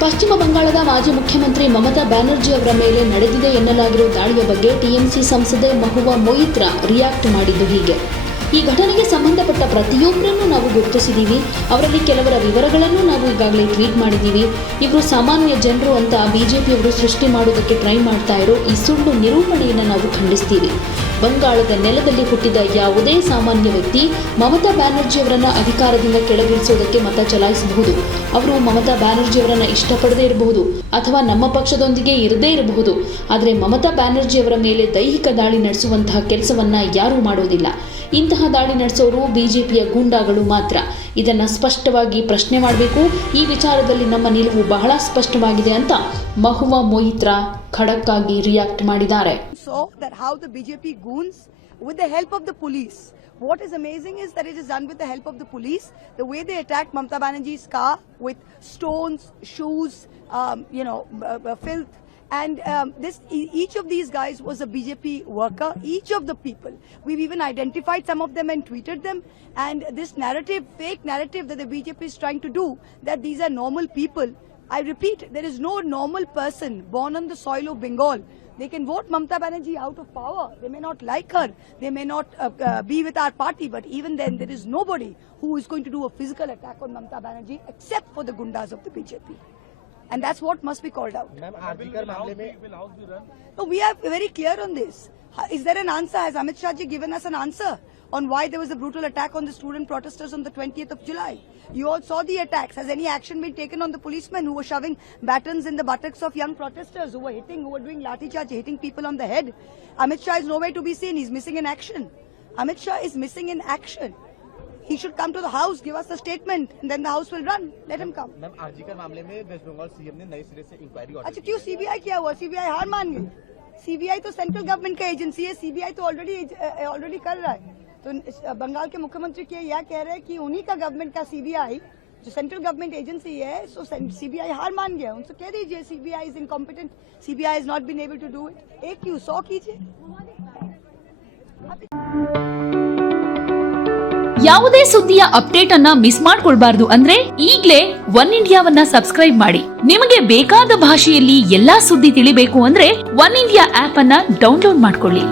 ಪಶ್ಚಿಮ ಬಂಗಾಳದ ಮಾಜಿ ಮುಖ್ಯಮಂತ್ರಿ ಮಮತಾ ಬ್ಯಾನರ್ಜಿ ಅವರ ಮೇಲೆ ನಡೆದಿದೆ ಎನ್ನಲಾಗಿರುವ ದಾಳಿಯ ಬಗ್ಗೆ ಟಿಎಂಸಿ ಸಂಸದೆ ಮಹುವಾ ಮೊಯಿತ್ರಾ ರಿಯಾಕ್ಟ್ ಮಾಡಿದ್ದು ಹೀಗೆ. ಈ ಘಟನೆಗೆ ಸಂಬಂಧಪಟ್ಟ ಪ್ರತಿಯೊಬ್ಬರನ್ನು ನಾವು ಗುರುತಿಸಿದ್ದೀವಿ. ಅವರಲ್ಲಿ ಕೆಲವರ ವಿವರಗಳನ್ನು ನಾವು ಈಗಾಗಲೇ ಟ್ವೀಟ್ ಮಾಡಿದ್ದೀವಿ. ಇವರು ಸಾಮಾನ್ಯ ಜನರು ಅಂತ ಬಿಜೆಪಿಯವರು ಸೃಷ್ಟಿ ಮಾಡೋದಕ್ಕೆ ಟ್ರೈ ಮಾಡ್ತಾ ಇರೋ ಈ ಸುಳ್ಳು ನಿರೂಪಣೆಯನ್ನು ನಾವು ಖಂಡಿಸ್ತೀವಿ. ಬಂಗಾಳದ ನೆಲದಲ್ಲಿ ಹುಟ್ಟಿದ ಯಾವುದೇ ಸಾಮಾನ್ಯ ವ್ಯಕ್ತಿ ಮಮತಾ ಬ್ಯಾನರ್ಜಿಯವರನ್ನ ಅಧಿಕಾರದಿಂದ ಕೆಳಗಿಳಿಸೋದಕ್ಕೆ ಮತ ಚಲಾಯಿಸಬಹುದು. ಅವರು ಮಮತಾ ಬ್ಯಾನರ್ಜಿಯವರನ್ನ ಇಷ್ಟಪಡದೇ ಇರಬಹುದು ಅಥವಾ ನಮ್ಮ ಪಕ್ಷದೊಂದಿಗೆ ಇರದೇ ಇರಬಹುದು. ಆದರೆ ಮಮತಾ ಬ್ಯಾನರ್ಜಿಯವರ ಮೇಲೆ ದೈಹಿಕ ದಾಳಿ ನಡೆಸುವಂತಹ ಕೆಲಸವನ್ನ ಯಾರೂ ಮಾಡೋದಿಲ್ಲ. ಇಂತಹ ದಾಳಿ ನಡೆಸೋರು ಬಿಜೆಪಿಯ ಗೂಂಡಾಗಳು ಮಾತ್ರ. ಇದನ್ನ ಸ್ಪಷ್ಟವಾಗಿ ಪ್ರಶ್ನೆ ಮಾಡಬೇಕು. ಈ ವಿಚಾರದಲ್ಲಿ ನಮ್ಮ ನಿಲುವು ಬಹಳ ಸ್ಪಷ್ಟವಾಗಿದೆ ಅಂತ ಮಹುವಾ ಮೊಯಿತ್ರಾ ಖಡಕ್ ಆಗಿ ರಿಯಾಕ್ಟ್ ಮಾಡಿದ್ದಾರೆ. So that how the BJP goons with the help of the police. What is amazing is that it is done with the help of the police. The way they attacked Mamata Banerjee's car with stones, shoes, filth. And each of these guys was a BJP worker, each of the people. We've even identified some of them and tweeted them. And this narrative, fake narrative that the BJP is trying to do, that these are normal people. I repeat, there is no normal person born on the soil of Bengal. They can vote Mamata Banerjee out of power. They may not like her. They may not be with our party. But even then, there is nobody who is going to do a physical attack on Mamata Banerjee except for the gundas of the BJP. And that's what must be called out. No, we are very clear on this. Is there an answer? Has Amit Shah ji given us an answer on why there was a brutal attack on the student protesters on the 20th of July? You all saw the attacks. Has any action been taken on the policemen who were shoving batons in the buttocks of young protesters, who were doing lathi charge, hitting people on the head? Amit Shah is nowhere to be seen. He's missing in action. Amit Shah is missing in action. He should come to the house, give us a statement, and then the house will run. Let him come. Ma'am RG का मामले में वेस्ट बंगाल सीएम ने नए सिरे से inquiry order अच्छा क्यों सीबीआई किया हुआ? सीबीआई हार मान गई. सीबीआई तो सेंट्रल गवर्नमेंट का एजेंसी है. सीबीआई तो ऑलरेडी कर रहा है. तो बंगाल के मुख्यमंत्री यह कह रहे हैं कि उन्हीं का गवर्नमेंट का सीबीआई जो सेंट्रल गवर्नमेंट एजेंसी है, सो सीबीआई हार मान गया. उनसे कह दीजिए CBI is incompetent. CBI has not been able to do it. एक क्यों 100 कीजिए. ಯಾವುದೇ ಸುದ್ದಿಯ ಅಪ್ಡೇಟ್ ಅನ್ನ ಮಿಸ್ ಮಾಡ್ಕೊಳ್ಬಾರ್ದು ಅಂದ್ರೆ ಈಗ್ಲೇ ಒನ್ ಇಂಡಿಯಾವನ್ನ ಸಬ್ಸ್ಕ್ರೈಬ್ ಮಾಡಿ. ನಿಮಗೆ ಬೇಕಾದ ಭಾಷೆಯಲ್ಲಿ ಎಲ್ಲಾ ಸುದ್ದಿ ತಿಳಿಬೇಕು ಅಂದ್ರೆ ಒನ್ ಇಂಡಿಯಾ ಆಪ್ ಅನ್ನ ಡೌನ್ಲೋಡ್ ಮಾಡ್ಕೊಳ್ಳಿ.